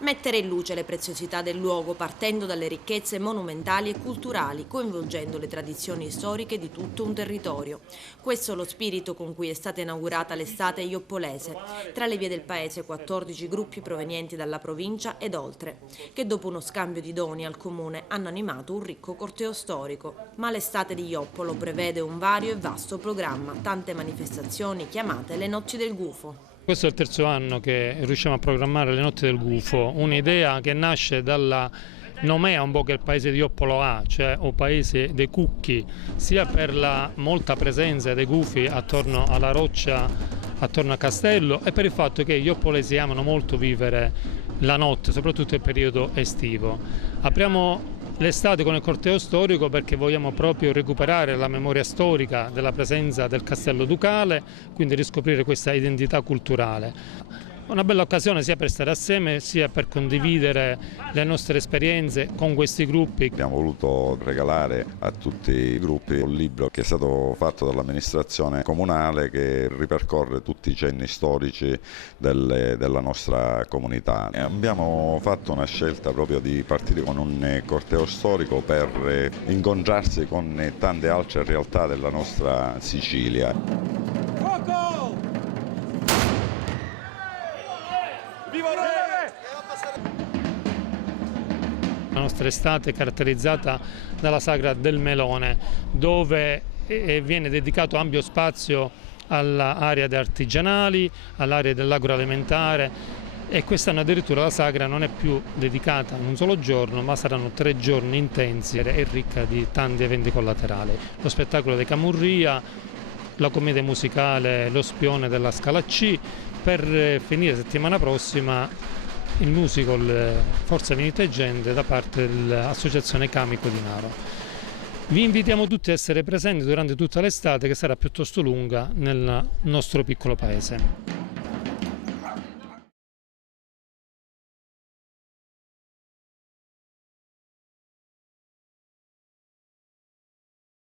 Mettere in luce le preziosità del luogo partendo dalle ricchezze monumentali e culturali, coinvolgendo le tradizioni storiche di tutto un territorio. Questo è lo spirito con cui è stata inaugurata l'estate ioppolese. Tra le vie del paese 14 gruppi provenienti dalla provincia ed oltre, che dopo uno scambio di doni al comune hanno animato un ricco corteo storico. Ma l'estate di Ioppolo prevede un vario e vasto programma, tante manifestazioni chiamate le Notti del Gufo. Questo è il terzo anno che riusciamo a programmare le Notti del Gufo, un'idea che nasce dalla nomea un po' che il paese di Ioppolo ha, cioè un paese dei cucchi, sia per la molta presenza dei gufi attorno alla roccia, attorno a Castello, e per il fatto che gli oppolesi amano molto vivere la notte, soprattutto il periodo estivo. Apriamo l'estate con il corteo storico perché vogliamo proprio recuperare la memoria storica della presenza del Castello Ducale, quindi riscoprire questa identità culturale. Una bella occasione sia per stare assieme sia per condividere le nostre esperienze con questi gruppi. Abbiamo voluto regalare a tutti i gruppi un libro che è stato fatto dall'amministrazione comunale che ripercorre tutti i cenni storici della nostra comunità. Abbiamo fatto una scelta proprio di partire con un corteo storico per incontrarsi con tante altre realtà della nostra Sicilia. La nostra estate è caratterizzata dalla sagra del melone, dove viene dedicato ampio spazio all'area delle artigianali, all'area dell'agroalimentare, e quest'anno addirittura la sagra non è più dedicata in un solo giorno, ma saranno 3 giorni intensi e ricca di tanti eventi collaterali. Lo spettacolo dei Camurria, la commedia musicale Lo spione della Scala C, per finire settimana prossima il musical Forza Venite Gente da parte dell'associazione Camico di Naro. Vi invitiamo tutti a essere presenti durante tutta l'estate, che sarà piuttosto lunga nel nostro piccolo paese.